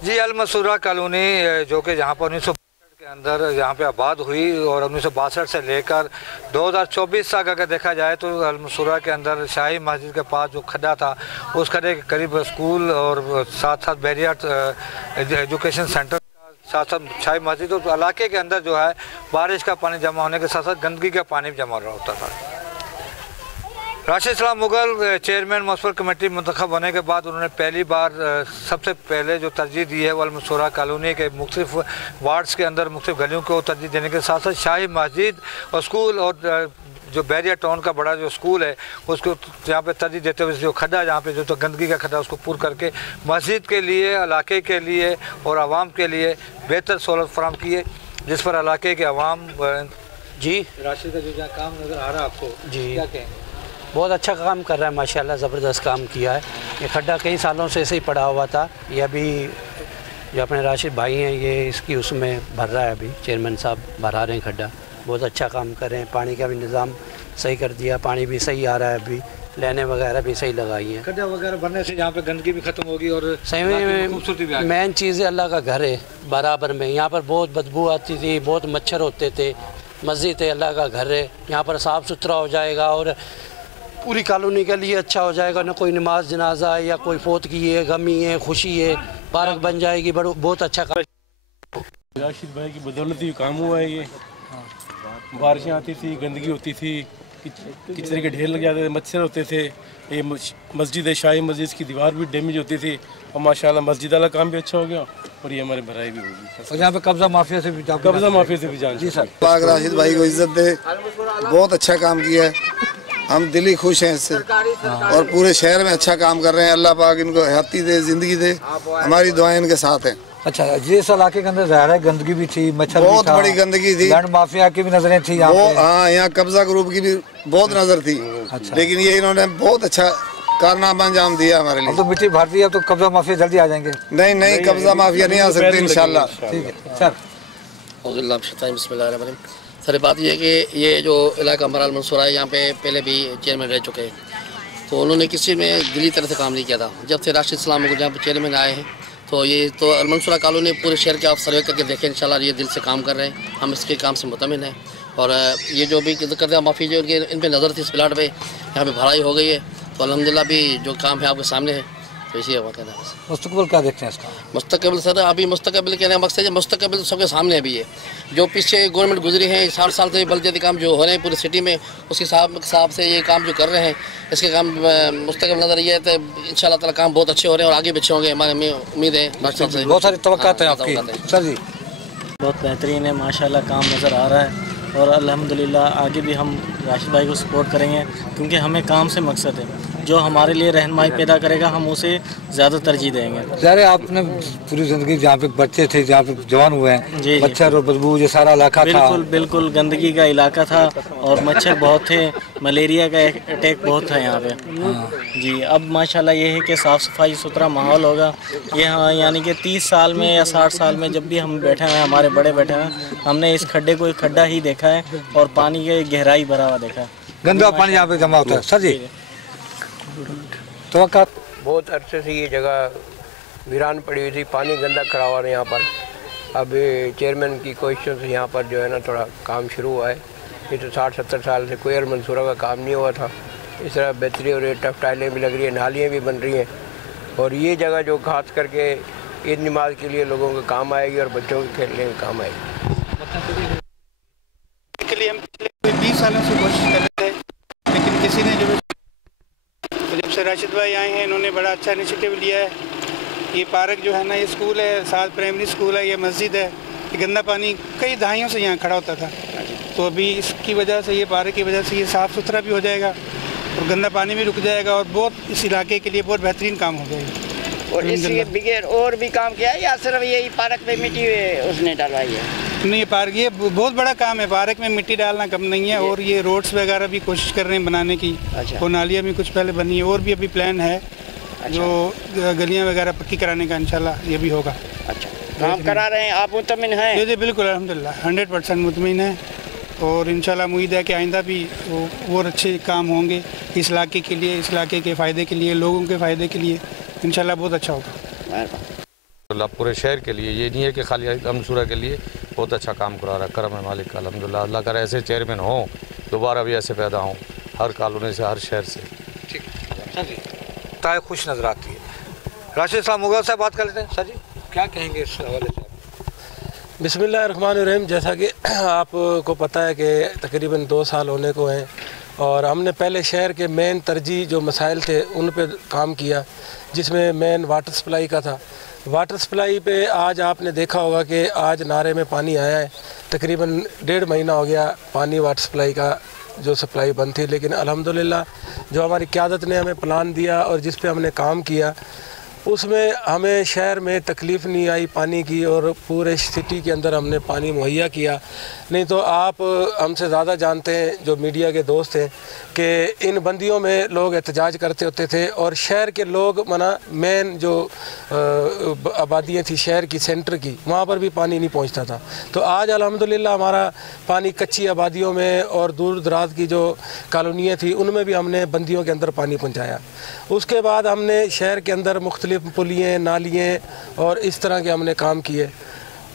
जी, अल Mansura colony जो कि जहाँ पर 1962 के अंदर यहाँ पे आबाद हुई और 1962 से लेकर 2024 तक अगर देखा जाए तो अल मंसूरा के अंदर शाही मस्जिद के पास जो खड्डा था उस खड्डे के करीब स्कूल और साथ साथ बैरियर एजुकेशन सेंटर साथ साथ शाही मस्जिद और इलाके के अंदर जो है बारिश का पानी जमा होने के साथ साथ गंदगी का पानी भी जमा होता था। राशिद इस्लाम मुगल चेयरमैन म्यूनसिपल कमेटी मुंतखब होने के बाद उन्होंने पहली बार सबसे पहले जो तरजीह दी है वो अल मंसूरा कॉलोनी के मुख्तलिफ वार्ड्स के अंदर मुख्तलिफ गलियों को तरजीह देने के साथ साथ शाही मस्जिद और स्कूल और जो बैरियर टाउन का बड़ा जो स्कूल है उसको यहाँ पे तरजीह देते हुए जो खड्डा जहाँ पे जो तो गंदगी का खड्डा उसको पूरा करके मस्जिद के लिए इलाके के लिए और आवाम के लिए बेहतर सहूलत फराहम किए, जिस पर इलाके के आवाम जी राशिद का जो काम नज़र आ रहा है आपको जी क्या कहेंगे? बहुत अच्छा काम कर रहा है माशाल्लाह, ज़बरदस्त काम किया है। ये खड्डा कई सालों से ऐसे ही पड़ा हुआ था, ये अभी जो अपने राशिद भाई हैं ये इसकी उसमें भर रहा है, अभी चेयरमैन साहब भरा रहे हैं खड्डा, बहुत अच्छा काम कर रहे हैं। पानी का भी निज़ाम सही कर दिया, पानी भी सही आ रहा है, अभी लेने वगैरह भी सही लगाई हैं। खड्डा वगैरह भरने से यहाँ पे गंदगी भी ख़त्म होगी और सही में खूबसूरती भी। मेन चीज़ है अल्लाह का घर है बराबर में, यहाँ पर बहुत बदबू आती थी, बहुत मच्छर होते थे। मस्जिद है, अल्लाह का घर है, यहाँ पर साफ़ सुथरा हो जाएगा और पूरी कॉलोनी के लिए अच्छा हो जाएगा। न कोई नमाज जनाजा है या कोई फौत की है, गमी है, खुशी है, पार्क बन जाएगी। बहुत अच्छा काम राशिद भाई की बदौलत ही काम हुआ है। ये बारिशें आती थी, गंदगी होती थी, किचरे के ढेर लग जाते थे, मच्छर होते थे। ये मस्जिद है, शाही मस्जिद की दीवार भी डैमेज होती थी और माशाल्लाह मस्जिद वाला काम भी अच्छा हो गया और ये हमारी भराई भी होगी। और यहाँ पे कब्जा माफिया से भी जान जी सर। पाक राशिद भाई को इज्जत दे, बहुत अच्छा काम किया है, हम दिली खुश हैं इससे और पूरे शहर में अच्छा काम कर रहे हैं। अल्लाह पाक इनको हयाती दे, जिंदगी दे, हमारी दुआएं इनके साथ हैं। अच्छा, जिस इलाके के अंदर ज़ाहिर है गंदगी भी थी, मच्छर बहुत बड़ी गंदगी थी, लैंड माफिया की भी नजरें थी यहाँ पे। हाँ, यहाँ कब्जा ग्रुप की भी बहुत नजर थी। अच्छा। लेकिन ये इन्होंने बहुत अच्छा कारनामा अंजाम दिया हमारे लिए। अब तो मिट्टी भर दी है तो कब्जा माफिया जल्दी आ जाएंगे। नहीं, कब्जा माफिया नहीं आ सकते इंशाल्लाह। ठीक है सर। सर बात ये है कि ये जो इलाका हमारा अल मंसूरा है, यहाँ पे पहले भी चेयरमैन रह चुके हैं, तो उन्होंने किसी में दिली तरह से काम नहीं किया था। जब से राशिद इस्लाम को जहाँ पे चेयरमैन आए हैं तो ये तो अल मंसूरा कॉलोनी पूरे शहर के आप सर्वे करके देखें, इंशाल्लाह ये दिल से काम कर रहे हैं, हम इसके काम से मुतमिन हैं। और ये जो भी करते माफ़ी जो उनके इन पर नज़र थी इस प्लाट पर, यहाँ पर भराई हो गई है, तो अल्हम्दुलिल्लाह भी जो काम है आपके सामने है, तो इसी हुआ कहना है। मुस्तकबिल क्या देखते हैं इसका? मुस्तकबिल सर अभी मुस्तकबिल कहने का मकसद है, मुस्तकबिल सबके सामने अभी है। जो पीछे गवर्नमेंट गुजरी है 60 साल से बल्दियाती काम जो हो रहे हैं पूरी सिटी में, उसके हिसाब से ये काम जो कर रहे हैं, इसके काम मुस्तकबिल नज़र ये है तो इंशाल्लाह ताला काम बहुत अच्छे हो रहे हैं और आगे भी अच्छे होंगे, हमारी उम्मीद है। बहुत सारी तवक्कुआत हैं आपकी सर जी। बहुत बेहतरीन है माशाल्लाह, काम नज़र आ रहा है और अल्हम्दुलिल्लाह आगे भी हम राशिद भाई को सपोर्ट करेंगे, क्योंकि हमें काम से मकसद है, जो हमारे लिए रहनुमाई पैदा करेगा हम उसे ज़्यादा तरजीह देंगे। ज़ाहिर आपने पूरी ज़िंदगी जहाँ पे बच्चे थे, जहाँ पे जवान हुए हैं, जी मच्छर और बदबू ये सारा इलाका था। बिल्कुल गंदगी का इलाका था और मच्छर बहुत थे, मलेरिया का अटैक बहुत था यहाँ पे। जी अब माशाल्लाह ये है कि साफ़ सफाई सुथरा माहौल होगा। ये हाँ यानी कि 30 साल में या 60 साल में जब भी हम बैठे हैं, हमारे बड़े बैठे हैं, हमने इस खड्डे को एक खड्डा ही देखा है और पानी की गहराई भरा हुआ देखा है, गंदा पानी यहाँ पे जमा होता है। सर जी तो बहुत अरसे से ये जगह वीरान पड़ी हुई थी, पानी गंदा खड़ा हुआ है यहाँ पर। अब चेयरमैन की कोशिशों से यहाँ पर जो है ना थोड़ा काम शुरू हुआ है। ये तो 60-70 साल से कोई अल मंसूरा का काम नहीं हुआ था। इस तरह बेहतरी और टफ टाइलें भी लग रही है, नालियाँ भी बन रही हैं और ये जगह जो खास करके ईद नमाज के लिए लोगों के काम आएगी और बच्चों के खेलने के काम आएगी। के लिए हम पिछले 20 सालों से कोशिश कर रहे थे, लेकिन किसी ने जब से राशिद भाई आए हैं इन्होंने बड़ा अच्छा इनिशिएटिव लिया है। ये पार्क जो है ना, ये स्कूल है, साथ प्राइमरी स्कूल है, ये मस्जिद है। ये गंदा पानी कई दहाइयों से यहाँ खड़ा होता था, तो अभी इसकी वजह से, ये पार्क की वजह से ये साफ़ सुथरा भी हो जाएगा और गंदा पानी भी रुक जाएगा और बहुत इस इलाके के लिए बहुत बेहतरीन काम हो जाएगा। और इसके बगैर और भी काम किया है या सिर्फ यही पार्क पे मिट्टी उसने डलवाई है? नहीं, पार्क ये बहुत बड़ा काम है, पार्क में मिट्टी डालना कम नहीं है और ये रोड्स वगैरह भी कोशिश कर रहे हैं बनाने की। अच्छा। और नालियाँ भी कुछ पहले बनी है और भी अभी प्लान है। अच्छा। जो गलियाँ वगैरह पक्की कराने का इंशाल्लाह ये भी होगा। अच्छा, काम करा रहे हैं, आप मुतमिन हैं? जी बिल्कुल अल्हम्दुलिल्लाह 100% मुतमिन है और इंशाल्लाह उम्मीद है कि आइंदा भी और अच्छे काम होंगे इस इलाके के लिए, इस इलाके के फ़ायदे के लिए, लोगों के फ़ायदे के लिए। इंशाल्लाह बहुत अच्छा होगा। अल्लाह पूरे शहर के लिए, ये नहीं है कि खाली अमसूरा के लिए, बहुत अच्छा काम करा रहा है। करम है मालिक का अल्हम्दुलिल्लाह। अल्लाह करे ऐसे चेयरमैन हों, दोबारा भी ऐसे पैदा हों हर कॉलोनी से, हर शहर से। ठीक सर जी, ताय खुश नज़र आती है। राशिद साहब मुगल से बात कर लेते हैं। सर जी क्या कहेंगे इस हवाले से? बिस्मिल्लाहिर्रहमानिर्रहीम। जैसा कि आपको पता है कि तकरीबन 2 साल होने को हैं और हमने पहले शहर के मेन तरजीह जो मसाइल थे उन पे काम किया, जिसमें मेन वाटर सप्लाई का था। वाटर सप्लाई पे आज आपने देखा होगा कि आज नारे में पानी आया है। तकरीबन 1.5 महीना हो गया पानी वाटर सप्लाई का जो सप्लाई बंद थी, लेकिन अल्हम्दुलिल्लाह जो हमारी क़यादत ने हमें प्लान दिया और जिस पे हमने काम किया उसमें हमें शहर में तकलीफ़ नहीं आई पानी की, और पूरे सिटी के अंदर हमने पानी मुहैया किया। नहीं तो आप हमसे ज़्यादा जानते हैं जो मीडिया के दोस्त हैं कि इन बंदियों में लोग एहतजाज करते होते थे और शहर के लोग मना मेन जो आबादियाँ थी शहर की सेंटर की, वहाँ पर भी पानी नहीं पहुँचता था। तो आज अल्हम्दुलिल्लाह हमारा पानी कच्ची आबादियों में और दूर दराज की जो कॉलोनियाँ थी उनमें भी हमने बंदियों के अंदर पानी पहुँचाया। उसके बाद हमने शहर के अंदर मुख्तलिफ पुलियाँ, नालियाँ और इस तरह के हमने काम किए।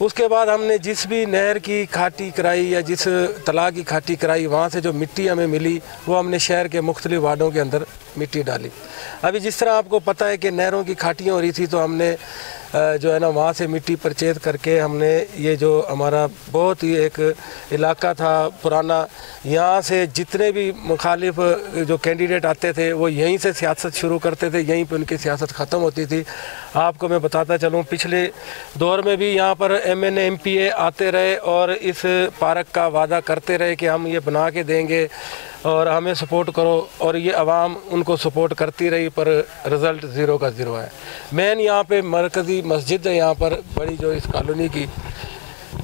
उसके बाद हमने जिस भी नहर की खाटी कराई या जिस तला की खाटी कराई, वहाँ से जो मिट्टी हमें मिली वो हमने शहर के मुख्तलिफ वार्डों के अंदर मिट्टी डाली। अभी जिस तरह आपको पता है कि नहरों की खाटियाँ हो रही थी, तो हमने जो है ना वहाँ से मिट्टी परचेज करके हमने ये जो हमारा बहुत ही एक इलाका था पुराना, यहाँ से जितने भी मुखालिफ जो कैंडिडेट आते थे वो यहीं से सियासत शुरू करते थे, यहीं पे उनकी सियासत ख़त्म होती थी। आपको मैं बताता चलूँ पिछले दौर में भी यहाँ पर MNA MPA आते रहे और इस पार्क का वादा करते रहे कि हम ये बना के देंगे और हमें सपोर्ट करो, और ये आवाम उनको सपोर्ट करती रही, पर रिज़ल्ट 0 का 0 है। मेन यहाँ पे मरकज़ी मस्जिद है यहाँ पर बड़ी जो इस कॉलोनी की,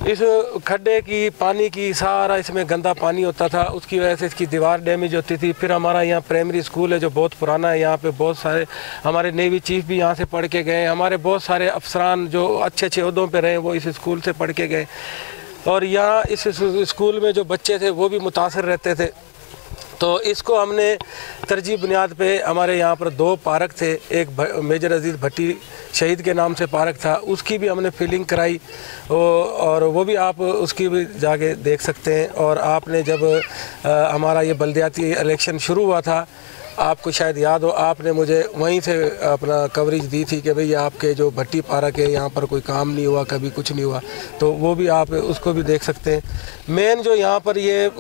इस खड्डे की पानी की सारा इसमें गंदा पानी होता था, उसकी वजह से इसकी दीवार डैमेज होती थी। फिर हमारा यहाँ प्राइमरी स्कूल है जो बहुत पुराना है, यहाँ पे बहुत सारे हमारे नेवी चीफ भी यहाँ से पढ़ के गए, हमारे बहुत सारे अफसरान जो अच्छे अच्छे ओहदों पे रहे वो इस स्कूल से पढ़ के गए, और यहाँ इस स्कूल में जो बच्चे थे वो भी मुतासर रहते थे। तो इसको हमने तरजीह बुनियाद पे, हमारे यहाँ पर 2 पार्क थे, एक मेजर अजीज़ भट्टी शहीद के नाम से पार्क था, उसकी भी हमने फिलिंग कराई और वो भी आप उसकी भी जाके देख सकते हैं। और आपने जब हमारा ये बल्दियाती इलेक्शन शुरू हुआ था, आपको शायद याद हो, आपने मुझे वहीं से अपना कवरेज दी थी कि भाई आपके जो भट्टी पार्क है यहाँ पर कोई काम नहीं हुआ, कभी कुछ नहीं हुआ, तो वो भी आप उसको भी देख सकते हैं। मेन जो यहाँ पर ये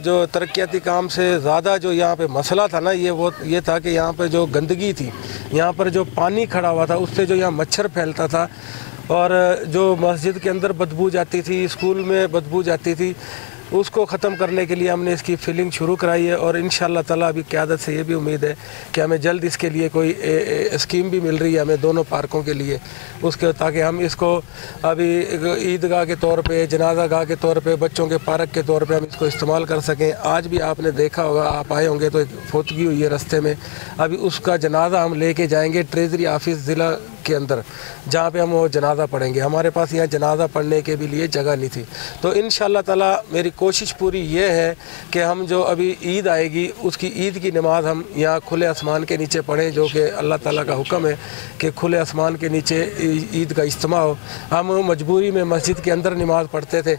जो तरक्याती काम से ज़्यादा जो यहाँ पे मसला था ना, ये था कि यहाँ पर जो गंदगी थी, यहाँ पर जो पानी खड़ा हुआ था उससे जो यहाँ मच्छर फैलता था और जो मस्जिद के अंदर बदबू जाती थी, स्कूल में बदबू जाती थी, उसको ख़त्म करने के लिए हमने इसकी फिलिंग शुरू कराई है। और इंशाअल्लाह ताला अभी क़यादत से ये भी उम्मीद है कि हमें जल्द इसके लिए कोई स्कीम भी मिल रही है हमें दोनों पार्कों के लिए, उसके ताकि हम इसको अभी ईदगाह के तौर पे, जनाजा गाह के तौर पे, बच्चों के पार्क के तौर पे हम इसको इस्तेमाल कर सकें। आज भी आपने देखा होगा, आप आए होंगे तो एक फोतगी हुई है रास्ते में, अभी उसका जनाजा हम लेके जाएंगे ट्रेजरी ऑफिस ज़िला के अंदर, जहाँ पे हम वो जनाजा पढ़ेंगे। हमारे पास यहाँ जनाजा पढ़ने के भी लिए जगह नहीं थी। तो इंशाअल्लाह ताला मेरी कोशिश पूरी ये है कि हम जो अभी ईद आएगी उसकी ईद की नमाज़ हम यहाँ खुले आसमान के नीचे पढ़ें, जो कि अल्लाह ताला का हुक्म है कि खुले आसमान के नीचे ईद का इज्तिमा हो। हम मजबूरी में मस्जिद के अंदर नमाज़ पढ़ते थे,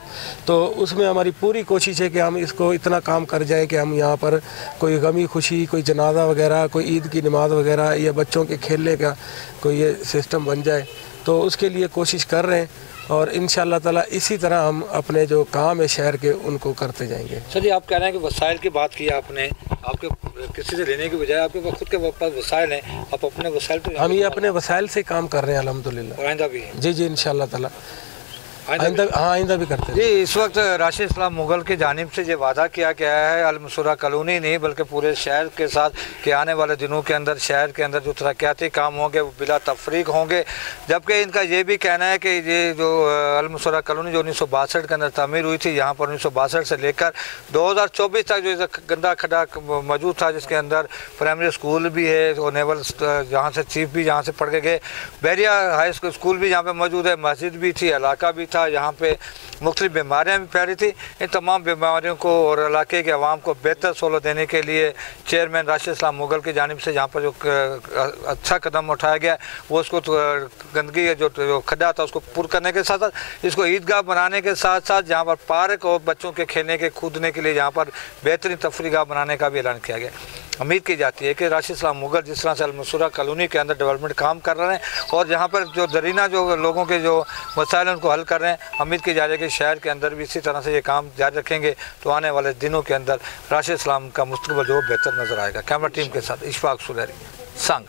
तो उसमें हमारी पूरी कोशिश है कि हम इसको इतना काम कर जाएँ कि हम यहाँ पर कोई गमी खुशी, कोई जनाजा वगैरह, कोई ईद की नमाज़ वगैरह या बच्चों के खेलने का कोई ये सिस्टम बन जाए, तो उसके लिए कोशिश कर रहे हैं। और इंशाअल्लाह ताला इसी तरह हम अपने जो काम है शहर के उनको करते जाएंगे। सर जी, आप कह रहे हैं कि वसाइल की बात की आपने, आपके किसी से लेने की बजाय आपके खुद के पास वसाइल हैं, आप अपने वसाइल पे, हम ये अपने वसाइल से काम कर रहे हैं अल्हम्दुलिल्लाह। आइंदा भी? जी जी इंशाअल्लाह ताला आइंदा भी करते हैं। जी, इस वक्त राशिद इस्लाम मुगल की जानिब से ये वादा किया गया है अल-मंसूरा कॉलोनी नहीं बल्कि पूरे शहर के साथ कि आने वाले दिनों के अंदर शहर के अंदर जो तरक्याती काम होंगे वो बिला तफरीक होंगे। जबकि इनका ये भी कहना है कि ये जो अल-मंसूरा कॉलोनी जो 1962 के अंदर तमीर हुई थी, यहाँ पर 1962 से लेकर 2024 तक जो गंदा खड्डा मौजूद था, जिसके अंदर प्राइमरी स्कूल भी है और नेवल जहाँ से चीफ भी यहाँ से पढ़ के गए, बैरिया हाई स्कूल भी यहाँ पर मौजूद है, मस्जिद भी थी, इलाका भी था, यहाँ पे मुख्तलिफ बीमारियाँ भी फैली थी। इन तमाम बीमारियों को और इलाके के अवाम को बेहतर सहूलत देने के लिए चेयरमैन राशिद इस्लाम मुगल की जानिब से यहाँ पर जो अच्छा कदम उठाया गया वो उसको गंदगी जो खड्डा था उसको पूरा करने के साथ साथ इसको ईदगाह बनाने के साथ साथ जहाँ पर पार्क और बच्चों के खेलने के कूदने के लिए यहाँ पर बेहतरीन तफरीगाह बनाने का भी ऐलान किया गया। उम्मीद की जाती है कि राशिद इस्लाम मुगल जिस तरह से अल-मंसूरा कॉलोनी के अंदर डेवलपमेंट काम कर रहे हैं और जहाँ पर जो दरीना जो लोगों के जो मसाइल उनको हल कर रहे हैं, उम्मीद की जा रही है कि शहर के अंदर भी इसी तरह से ये काम जारी रखेंगे तो आने वाले दिनों के अंदर राशिद इस्लाम का मुस्तकबिल जो बेहतर नज़र आएगा। कैमरा टीम के साथ इशफाक सुलैरी, सांग।